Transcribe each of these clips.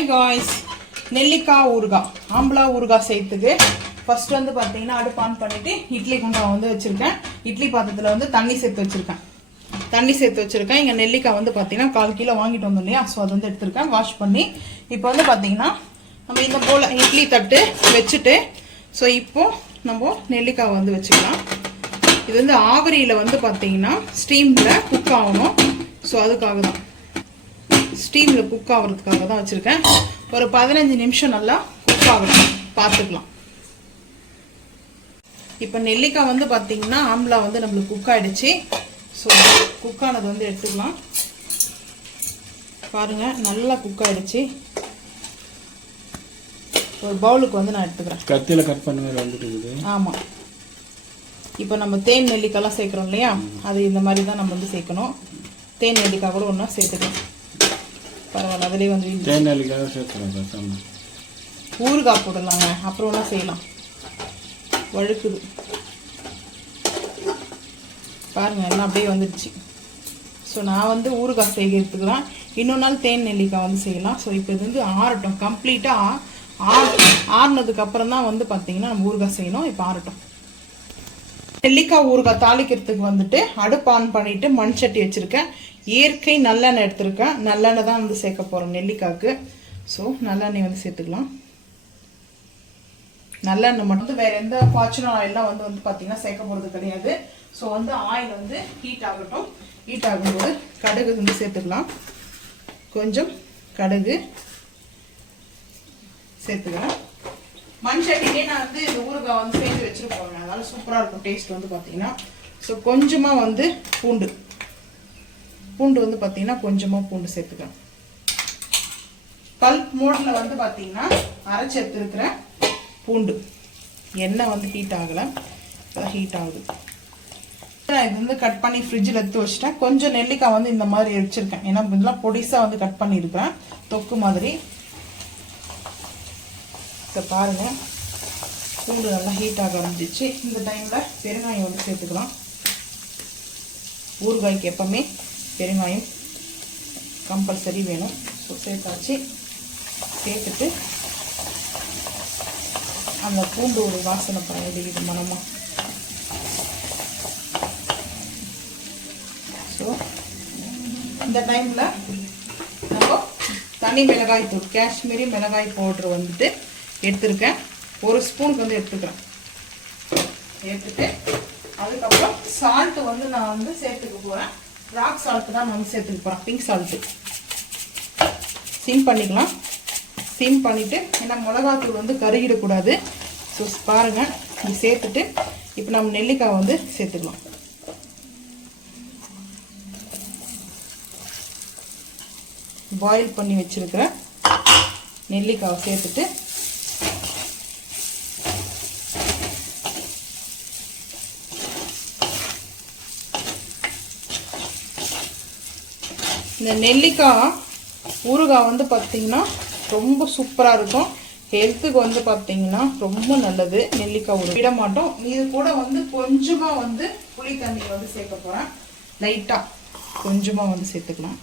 Hi guys, நெல்லிக்காய் ஊறுகாய் ஆம்பலா ஊறுகாய் செய்யறதுக்கு ஃபர்ஸ்ட் வந்து பார்த்தீங்கன்னா அடுப்பு ஆன் பண்ணிட்டு இட்லி குண்டான் வந்து வச்சிருக்கேன். இட்லி பாத்திரத்தில் வந்து தண்ணி சேர்த்து வச்சிருக்கேன். இங்கே நெல்லிக்காய் வந்து பார்த்தீங்கன்னா 1/4 கிலோ வாங்கிட்டு வந்தோம் இல்லையா, ஸோ அது வந்து எடுத்திருக்கேன் வாஷ் பண்ணி. இப்போ வந்து பார்த்தீங்கன்னா நம்ம இந்த போல் இட்லி தட்டு வச்சுட்டு ஸோ இப்போ நம்ம நெல்லிக்காய் வந்து வச்சுக்கலாம். இது வந்து ஆவரியில் வந்து பார்த்தீங்கன்னா ஸ்டீமில் குக் ஆகணும். ஸோ அதுக்காக தான் ஸ்டீமில் குக் ஆகிறதுக்காக தான் வச்சுருக்கேன். ஒரு 15 நிமிஷம் நல்லா குக் ஆகணும், பார்த்துக்கலாம். இப்போ நெல்லிக்காய் வந்து பார்த்தீங்கன்னா ஆம்பலா வந்து நம்மளுக்கு குக் ஆகிடுச்சு. ஸோ குக் ஆனது வந்து எடுத்துக்கலாம். பாருங்கள், நல்லா குக் ஆகிடுச்சு. ஒரு பவுலுக்கு வந்து நான் எடுத்துக்கிறேன். கத்தியில் கட் பண்ண வந்துட்டு. ஆமாம், இப்போ நம்ம தேன் நெல்லிக்காய்லாம் சேர்க்குறோம் இல்லையா, அது இந்த மாதிரி தான் நம்ம வந்து சேர்க்கணும். தேன் நெல்லிக்காய் கூட ஒன்றா சேர்த்துக்கலாம், பரவாயில்ல. அதிலே வந்து தேன் நெல்லிக்காய் சேர்த்துக்கலாம், ஊறுகாய் போடலாங்க, அப்புறம் ஒன்றா செய்யலாம். வழுக்குது பாருங்கள், எல்லாம் அப்படியே வந்துடுச்சு. ஸோ நான் வந்து ஊறுகாய் செய்கிறதுக்குலாம் இன்னொரு நாள் தேன் நெல்லிக்காய் வந்து செய்யலாம். ஸோ இப்போ இது வந்து ஆறட்டும், கம்ப்ளீட்டாக ஆறுனதுக்கு அப்புறம் தான் வந்து பார்த்தீங்கன்னா நம்ம ஊறுகாய் செய்யணும். இப்போ ஆறட்டும். நெல்லிக்காய் ஊறுகாய் தாளிக்கிறதுக்கு வந்துட்டு அடுப்பு ஆன் பண்ணிட்டு மண் சட்டி வச்சுருக்கேன். இயற்கை நல்லெண்ணெய் எடுத்திருக்கேன். நல்லெண்ணெய் தான் வந்து சேர்க்க போகிறோம் நெல்லிக்காய்க்கு. ஸோ நல்லெண்ணெய் வந்து சேர்த்துக்கலாம். நல்லெண்ணெய் மட்டும், வேறு எந்த ஃபார்ச்சுனர் ஆயிலெலாம் வந்து பார்த்தீங்கன்னா சேர்க்க போகிறது கிடையாது. ஸோ வந்து ஆயில் வந்து ஹீட் ஆகட்டும். ஹீட் ஆகும்போது கடுகு வந்து சேர்த்துக்கலாம். கொஞ்சம் கடுகு சேர்த்துக்கிறேன். மண் சட்டிலே நான் வந்து இந்த ஊறுகாய் வந்து செஞ்சு வச்சுருப்போங்க, அதனால சூப்பராக இருக்கும் டேஸ்ட் வந்து பார்த்தீங்கன்னா. ஸோ கொஞ்சமாக வந்து பூண்டு வந்து பார்த்தீங்கன்னா கொஞ்சமாக பூண்டு சேர்த்துக்கலாம். பல்ப் மோடில் வந்து பார்த்தீங்கன்னா அரைச்சி எடுத்துருக்கிறேன் பூண்டு. எண்ணெய் வந்து ஹீட் ஆகலை, இப்போதான் ஹீட் ஆகுது. இது வந்து கட் பண்ணி ஃப்ரிட்ஜில் எடுத்து வச்சுட்டேன். கொஞ்சம் நெல்லிக்காய் வந்து இந்த மாதிரி வச்சுருக்கேன், ஏன்னா இதெல்லாம் பொடிசாக வந்து கட் பண்ணியிருக்கிறேன் தொக்கு மாதிரி. இப்போ பாருங்கள், பூண்டு நல்லா ஹீட் ஆக ஆரம்பிச்சிச்சு. இந்த டைமில் பெருங்காயம் வந்து சேர்த்துக்கலாம். ஊறுகாய்க்கு எப்பவுமே பெருங்காயம் கம்பல்சரி வேணும். ஸோ சேர்த்தாச்சு. சேர்த்துட்டு அந்த பூண்டு ஒரு வாசனை இது மனமாக. ஸோ இந்த டைமில் நம்ம தனி மிளகாய் தூள், காஷ்மீரி மிளகாய் பவுட்ரு வந்துட்டு எடுத்துருக்கேன். 1 ஸ்பூனுக்கு வந்து எடுத்துக்கிறேன். எடுத்துட்டு அதுக்கப்புறம் சால்ட்டு வந்து நான் வந்து சேர்த்துக்க போகிறேன். ராக் சால்ட்டு தான் நான் வந்து சேர்த்துக்க போகிறேன், பிங்க் சால்ட்டு. சிம் பண்ணிக்கலாம். சிம் பண்ணிவிட்டு, ஏன்னா மிளகாத்தூள் வந்து கருகிடக்கூடாது. ஸோ பாருங்கள், இது சேர்த்துட்டு இப்போ நம்ம நெல்லிக்காய் வந்து சேர்த்துக்கலாம். பாயில் பண்ணி வச்சுருக்கிற நெல்லிக்காவை சேர்த்துட்டு இந்த நெல்லிக்காய் ஊறுகாய் வந்து பார்த்தீங்கன்னா ரொம்ப சூப்பராக இருக்கும். ஹெல்த்துக்கு வந்து பார்த்தீங்கன்னா ரொம்ப நல்லது. நெல்லிக்காய் ஊறுகாய் விட மாட்டோம். இது கூட வந்து கொஞ்சமாக வந்து புளி தண்ணி வந்து சேர்க்க போகிறேன். லைட்டாக கொஞ்சமாக வந்து சேர்த்துக்கலாம்.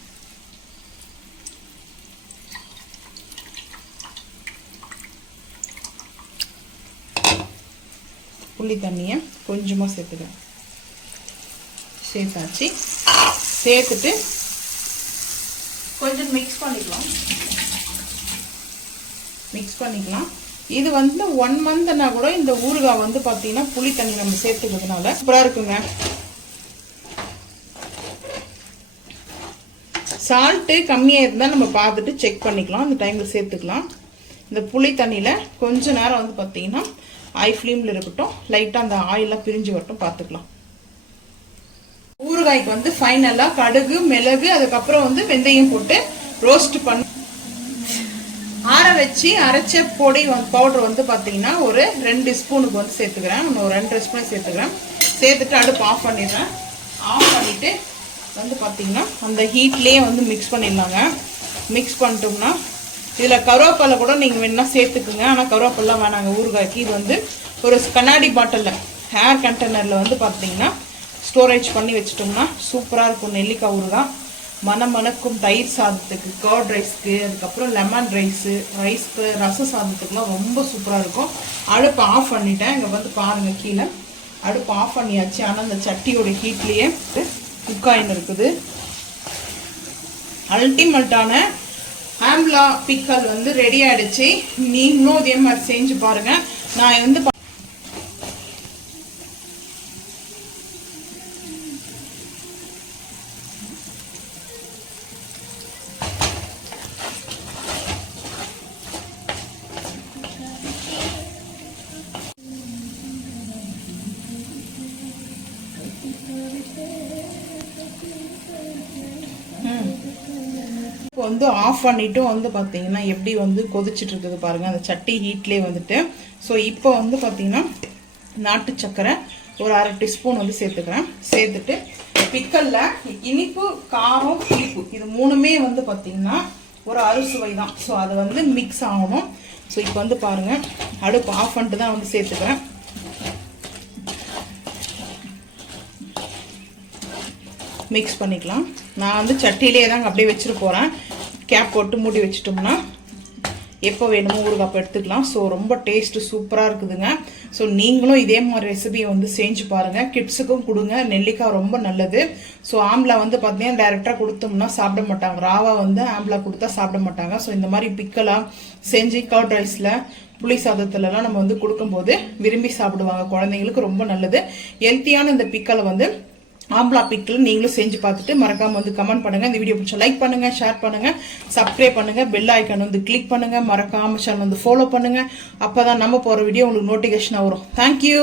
புளி தண்ணியை கொஞ்சமாக சேர்த்துக்கலாம். சேர்த்தாச்சு. சேர்த்துட்டு கொஞ்சம் மிக்ஸ் பண்ணிக்கலாம். இது வந்து 1 மந்த்னா கூட இந்த ஊறுகாய் வந்து பார்த்தீங்கன்னா புளி தண்ணி நம்ம சேர்த்துக்கிறதுனால சூப்பராக இருக்குங்க. சால்ட்டு கம்மியாக இருந்தால் நம்ம பார்த்துட்டு செக் பண்ணிக்கலாம், அந்த டைமில் சேர்த்துக்கலாம். இந்த புளி தண்ணியில் கொஞ்ச நேரம் வந்து பார்த்தீங்கன்னா ஹை ஃப்ளேமில் இருக்கட்டும், லைட்டாக அந்த ஆயிலெலாம் பிரிஞ்சு வரட்டும், பார்த்துக்கலாம். ஊறுகாய்க்கு வந்து ஃபைனலாக கடுகு, மிளகு, அதுக்கப்புறம் வந்து வெந்தயம் போட்டு ரோஸ்ட் பண்ணி ஆற வச்சு அரைச்ச பொடி பவுடர் வந்து பார்த்தீங்கன்னா ஒரு 2 ஸ்பூனுக்கு வந்து சேர்த்துக்கிறேன். ஒரு 2 ஸ்பூன் சேர்த்துக்கிறேன். சேர்த்துட்டு அடுப்பு ஆஃப் பண்ணிடுறேன். ஆஃப் பண்ணிவிட்டு வந்து பார்த்தீங்கன்னா அந்த ஹீட்லேயே வந்து மிக்ஸ் பண்ணிடலாங்க. மிக்ஸ் பண்ணிட்டோம்னா இதில் கருவேப்பிலை கூட நீங்கள் வேணால் சேர்த்துக்குங்க, ஆனால் கருவேப்பிலாம் வேணாங்க ஊறுகாய்க்கு. இது வந்து ஒரு கண்ணாடி பாட்டிலில் ஏர் கண்டெய்னரில் வந்து பார்த்தீங்கன்னா ஸ்டோரேஜ் பண்ணி வச்சிட்டோம்னா சூப்பராக இருக்கும் நெல்லிக்காய் ஊறுகாய். மணக்கும் தயிர் சாதத்துக்கு, கர்ட் ரைஸ்க்கு, அதுக்கப்புறம் லெமன் ரைஸ்க்கு, ரச சாதத்துக்குலாம் ரொம்ப சூப்பராக இருக்கும். அடுப்பு ஆஃப் பண்ணிட்டேன். இங்கே வந்து பாருங்கள், கீழே அடுப்பு ஆஃப் பண்ணியாச்சு. ஆனால் அந்த சட்டியோட ஹீட்லேயே குக்காயின் இருக்குது. அல்டிமேட்டான ஆம்லா பிக்கல் வந்து ரெடி ஆகிடுச்சு. நீங்களும் இதே மாதிரி செஞ்சு பாருங்கள். நான் வந்து வந்து ஆஃப் பண்ணிட்டு வந்து பார்த்தீங்கன்னா எப்படி வந்து கொதிச்சுட்டு இருக்குது பாருங்கள், அந்த சட்டி ஹீட்லேயே வந்துட்டு. ஸோ இப்போ வந்து பார்த்தீங்கன்னா நாட்டு சக்கரை ஒரு 1/2 டீஸ்பூன் வந்து சேர்த்துக்கிறேன். சேர்த்துட்டு பிக்கலில் இனிப்பு, காரம், புளிப்பு இது 3மே வந்து பார்த்தீங்கன்னா ஒரு அறுசுவை தான். ஸோ அது வந்து மிக்ஸ் ஆகணும். ஸோ இப்போ வந்து பாருங்கள், அடுப்பு ஆஃப் பண்ணிட்டு தான் வந்து சேர்த்துக்கிறேன். மிக்ஸ் பண்ணிக்கலாம். நான் வந்து சட்டியிலே தாங்க அப்படியே வச்சுட்டு போகிறேன். கேப் போட்டு மூடி வச்சுட்டோம்னா எப்போ வேணுமோ ஊறுகாய் எடுத்துக்கலாம். ஸோ ரொம்ப டேஸ்ட்டு சூப்பராக இருக்குதுங்க. ஸோ நீங்களும் இதே மாதிரி ரெசிபியை வந்து செஞ்சு பாருங்கள். கிட்ஸுக்கும் கொடுங்க. நெல்லிக்காய் ரொம்ப நல்லது. ஸோ ஆம்லா வந்து பார்த்தீங்கன்னா டைரெக்டாக கொடுத்தோம்னா சாப்பிட மாட்டாங்க. ராவா வந்து ஆம்லா கொடுத்தா சாப்பிட மாட்டாங்க. ஸோ இந்த மாதிரி பிக்கலாக செஞ்சு கர்ட் ரைஸில், புளி சாதத்துலலாம் நம்ம வந்து கொடுக்கும்போது விரும்பி சாப்பிடுவாங்க. குழந்தைங்களுக்கு ரொம்ப நல்லது. ஹெல்த்தியான இந்த பிக்கலை வந்து ஆம்லா பிக்கில் நீங்களும் செஞ்சு பார்த்துட்டு மறக்காம வந்து கமெண்ட் பண்ணுங்க. இந்த வீடியோ பிடிச்சா லைக் பண்ணுங்க, ஷேர் பண்ணுங்க, சப்ஸ்கிரைப் பண்ணுங்க, பெல் ஐக்கான் வந்து கிளிக் பண்ணுங்க, மறக்காம சேனல் வந்து ஃபாலோ பண்ணுங்க. அப்பதான் நம்ம போற வீடியோ உங்களுக்கு நோட்டிஃபிகேஷன் வரும். தேங்க்யூ.